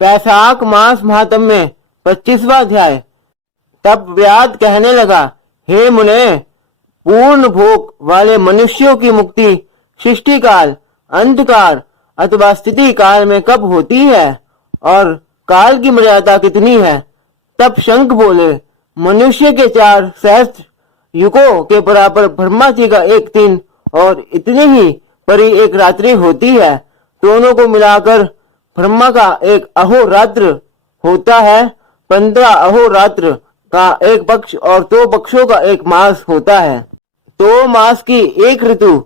वैशाख मास महात्म्य 25वां अध्याय। तब व्याध कहने लगा, हे मुने, पूर्ण भोग वाले मनुष्यों की मुक्ति सृष्टि काल, अंधकार अथवा स्थिति काल में कब होती है और काल की मर्यादा कितनी है? तब शंख बोले, मनुष्य के 4 सहस्त्र युगों के बराबर ब्रह्मा जी का एक दिन और इतनी ही परी एक रात्रि होती है। दोनों को मिलाकर ब्रह्मा का एक अहोरात्र होता है। 15 अहोरात्र का एक पक्ष और 2 पक्षों का एक मास होता है। 2 मास की एक ऋतु,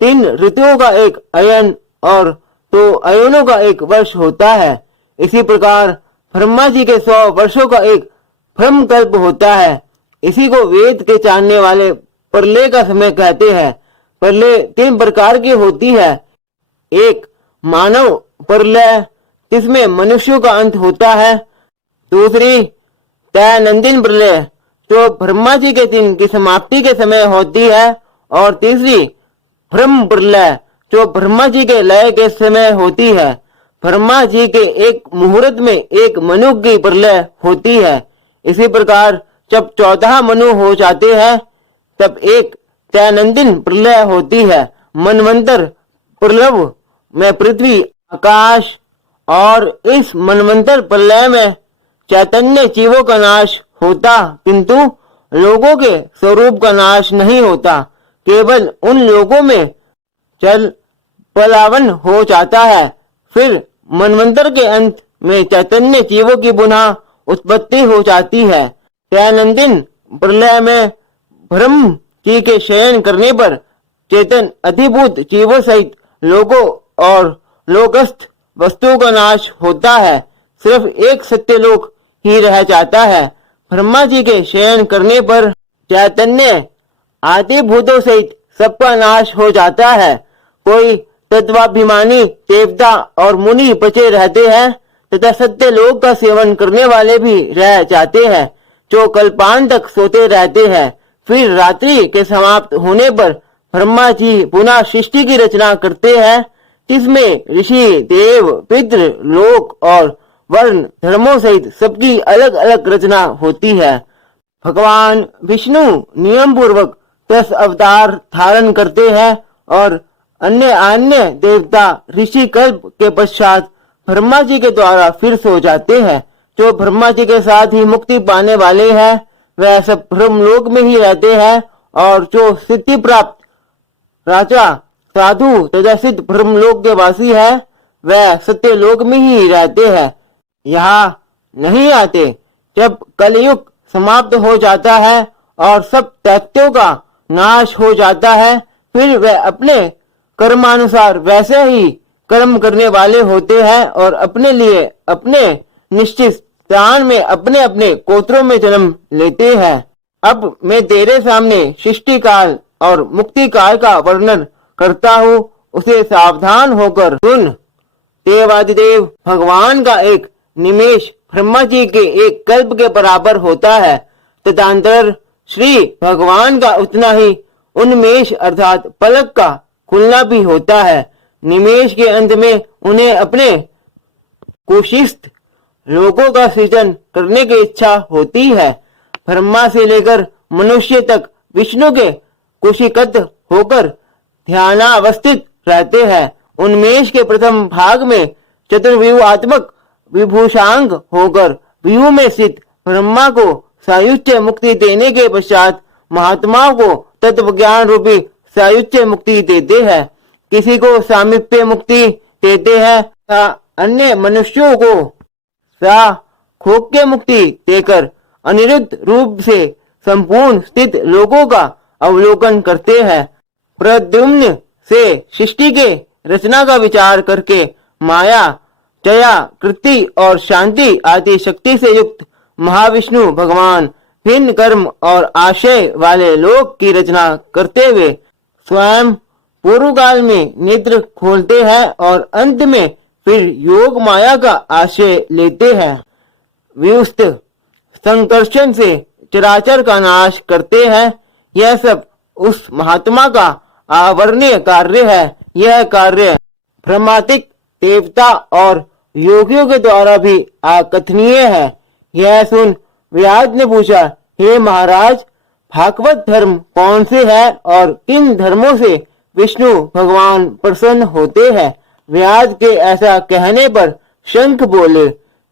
3 ऋतुओं का एक अयन और 2 अयनों का एक वर्ष होता है। इसी प्रकार ब्रह्मा जी के 100 वर्षों का एक ब्रह्मकल्प होता है। इसी को वेद के जानने वाले प्रलय का समय कहते हैं। प्रलय 3 प्रकार की होती है। एक मानव प्रलय, जिसमें मनुष्यों का अंत होता है। दूसरी दैनंदिन प्रलय, जो ब्रह्मा जी के दिन की समाप्ति के समय होती है। और तीसरी ब्रह्म प्रलय, जो ब्रह्मा जी के लय के समय होती है। ब्रह्मा जी के एक मुहूर्त में एक मनु की प्रलय होती है। इसी प्रकार जब 14 मनु हो जाते हैं तब एक दैनंदिन प्रलय होती है। मनवंतर प्रलव में पृथ्वी, आकाश और इस मनवंतर प्रलय में चैतन्य जीवों का नाश होता, किंतु लोगों के स्वरूप का नाश नहीं होता। केवल उन लोगों में जल पलावन हो जाता है। फिर मनवंतर के अंत में चैतन्य जीवों की पुनः उत्पत्ति हो जाती है। दैनंदिन प्रलय में ब्रह्म जी के शयन करने पर चेतन अधिभूत जीवों सहित लोगों और लोकस्थ वस्तुओं का नाश होता है। सिर्फ एक सत्यलोक ही रह जाता है। ब्रह्मा जी के शयन करने पर चैतन्य आदि भूतों सहित सबका नाश हो जाता है। कोई तत्वाभिमानी देवता और मुनि बचे रहते हैं तथा सत्य लोक का सेवन करने वाले भी रह जाते हैं, जो कल्पांत तक सोते रहते हैं। फिर रात्रि के समाप्त होने पर ब्रह्मा जी पुनः सृष्टि की रचना करते हैं, जिसमें ऋषि, देव, पितृ, लोक और वर्ण धर्मों सहित सबकी अलग अलग रचना होती है। भगवान विष्णु नियम पूर्वक 10 अवतार धारण करते हैं और अन्य देवता ऋषि कल्प के पश्चात ब्रह्मा जी के द्वारा फिर सो जाते हैं। जो ब्रह्मा जी के साथ ही मुक्ति पाने वाले हैं वह सब ब्रह्मलोक में ही रहते हैं, और जो सिद्धि प्राप्त राजा, साधु तथा सिद्ध ब्रह्मलोक के वासी है वह सत्यलोक में ही रहते हैं, यहाँ नहीं आते। जब कलयुग समाप्त हो जाता है और सब दैत्यों का नाश हो जाता है, फिर वह अपने कर्मानुसार वैसे ही कर्म करने वाले होते हैं और अपने लिए अपने निश्चित स्थान में अपने अपने गोत्रों में जन्म लेते हैं। अब मैं तेरे सामने सृष्टि काल और मुक्ति काल का वर्णन करता हूँ, उसे सावधान होकर सुन। देवादिदेव भगवान का एक निमेष ब्रह्मा जी के एक कल्प के बराबर होता है। तदंतर श्री भगवान का उतना ही उन्मेष अर्थात पलक का खुलना भी होता है। निमेष के अंत में उन्हें अपने कुशिष्ट लोगों का सृजन करने की इच्छा होती है। ब्रह्मा से लेकर मनुष्य तक विष्णु के कुशीकृत होकर ध्यानावस्थित रहते हैं। उन्मेष के प्रथम भाग में चतुर्व्यूहात्मक विभूषांग होकर व्यूह में स्थित ब्रह्मा को सायुज्य मुक्ति देने के पश्चात महात्माओं को तत्व ज्ञान रूपी सायुज्य मुक्ति देते हैं। किसी को सामीप्य मुक्ति देते हैं, अन्य मनुष्यों को खोक्य मुक्ति देकर अनिरुद्ध रूप से संपूर्ण स्थित लोगों का अवलोकन करते हैं। प्रद्युम्न से सृष्टि के रचना का विचार करके माया, जया, कृति और शांति आदि शक्ति से युक्त महाविष्णु भगवान भिन्न कर्म और आशय वाले लोक की रचना करते हुए स्वयं पूर्व काल में नेत्र खोलते हैं और अंत में फिर योग माया का आशय लेते हैं। व्युस्त संकर्षण से चराचर का नाश करते हैं। यह सब उस महात्मा का आवर्णीय कार्य है। यह कार्य ब्रह्मातिक देवता और योगियों के द्वारा भी अकथनीय है। यह सुन व्यास ने पूछा, हे महाराज, भागवत धर्म कौन से है और किन धर्मों से विष्णु भगवान प्रसन्न होते हैं? व्यास के ऐसा कहने पर शंख बोले,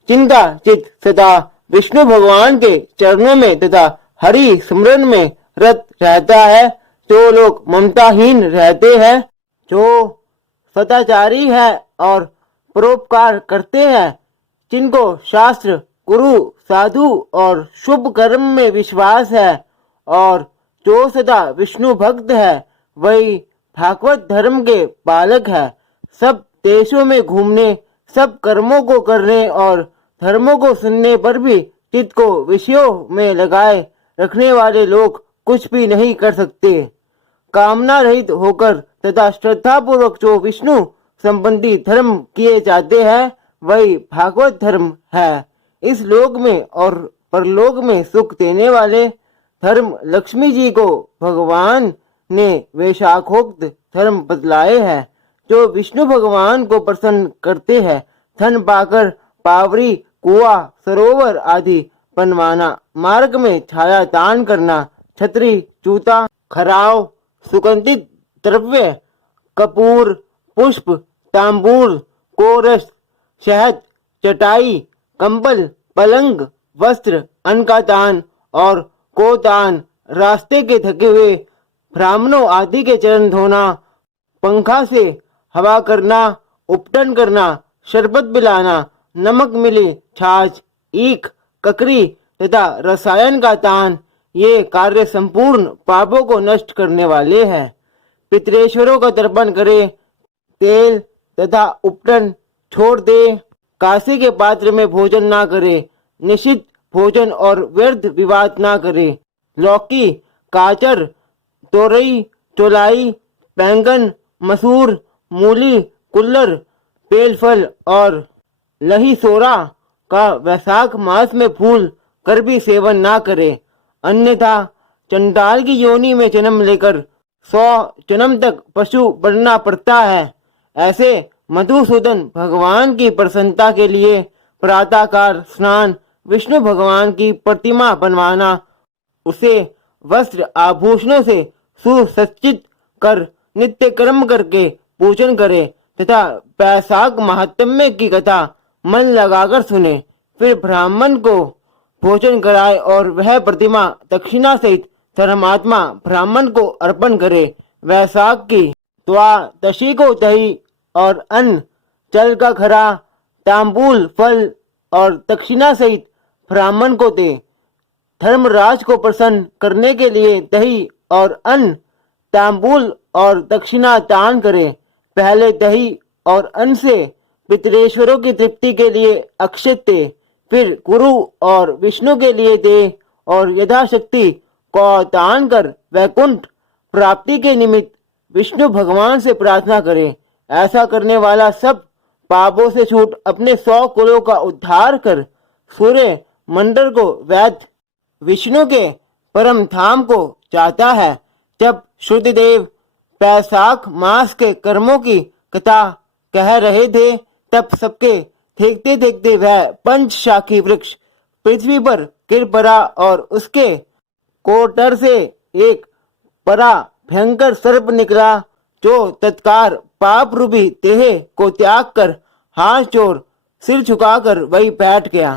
चिंता चित सदा विष्णु भगवान के चरणों में तथा हरि स्मरण में रत रहता है। जो लोग ममताहीन रहते हैं, जो सदाचारी है और परोपकार करते हैं, जिनको शास्त्र, गुरु, साधु और शुभ कर्म में विश्वास है और जो सदा विष्णु भक्त है, वही भागवत धर्म के बालक है। सब देशों में घूमने, सब कर्मों को करने और धर्मों को सुनने पर भी चित्त को विषयों में लगाए रखने वाले लोग कुछ भी नहीं कर सकते। कामना रहित होकर तथा श्रद्धा पूर्वक जो विष्णु संबंधी धर्म किए जाते हैं, वही भागवत धर्म है। इस लोक में और परलोक में सुख देने वाले धर्म लक्ष्मी जी को भगवान ने वैशाखोक्त धर्म बतलाए हैं। जो विष्णु भगवान को प्रसन्न करते हैं, धन पाकर पावरी, कुआ, सरोवर आदि बनवाना, मार्ग में छाया दान करना, छतरी, जूता, खराव, सुगंधित द्रव्य, कपूर, पुष्प, तांबूल, कोरस, शहद, चटाई, कंबल, पलंग, वस्त्र, अन्न का दान और गोदान, रास्ते के थके हुए ब्राह्मणों आदि के चरण धोना, पंखा से हवा करना, उपटन करना, शरबत पिलाना, नमक मिली छाछ, ईख, ककरी तथा रसायन का दान, ये कार्य संपूर्ण पापों को नष्ट करने वाले हैं। पितरेश्वरों का तर्पण करे, तेल तथा उपटन छोड़ दे, कांसे के पात्र में भोजन ना करे, निषिद्ध भोजन और व्यर्थ विवाद ना करे, लौकी, गाजर, तोरई, चौलाई, बैंगन, मसूर, मूली, कुल्लर, बेलफल और लही सोरा का वैशाख मास में भूल कर भी सेवन ना करे, अन्यथा चंडाल की योनि में जन्म लेकर 100 जन्म तक पशु बनना पड़ता है। ऐसे मधुसूदन भगवान की प्रसन्नता के लिए प्रातःकाल स्नान, विष्णु भगवान की प्रतिमा बनवाना, उसे वस्त्र आभूषणों से सुसज्जित कर नित्य कर्म करके पूजन करे तथा वैशाख महात्म्य की कथा मन लगाकर सुने, फिर ब्राह्मण को भोजन कराए और वह प्रतिमा दक्षिणा सहित धर्मात्मा ब्राह्मण को अर्पण करे। वैशाख की द्वादशी को दही और अन्न, जल का खरा, तांबूल, फल और दक्षिणा सहित ब्राह्मण को दे। धर्मराज को प्रसन्न करने के लिए दही और अन्न, तांबूल और दक्षिणा दान करे। पहले दही और अन्न से पितरेश्वरों की तृप्ति के लिए अक्षत दे, फिर गुरु और विष्णु के लिए दे और यथाशक्ति को दान कर वैकुंठ प्राप्ति के निमित्त विष्णु भगवान से प्रार्थना करे। ऐसा करने वाला सब पापों से छूट अपने 100 कुलों का उद्धार कर सूर्य मंडल को वैद्य विष्णु के परम धाम को जाता है। जब शुद्धदेव वैशाख मास के कर्मों की कथा कह रहे थे, तब सबके देखते देखते वह पंचशाखी वृक्ष पृथ्वी पर गिर पड़ा और उसके कोटर से एक बड़ा भयंकर सर्प निकला, जो तत्काल पाप रूपी देह को त्याग कर हाथ जोड़ सिर झुकाकर वही बैठ गया।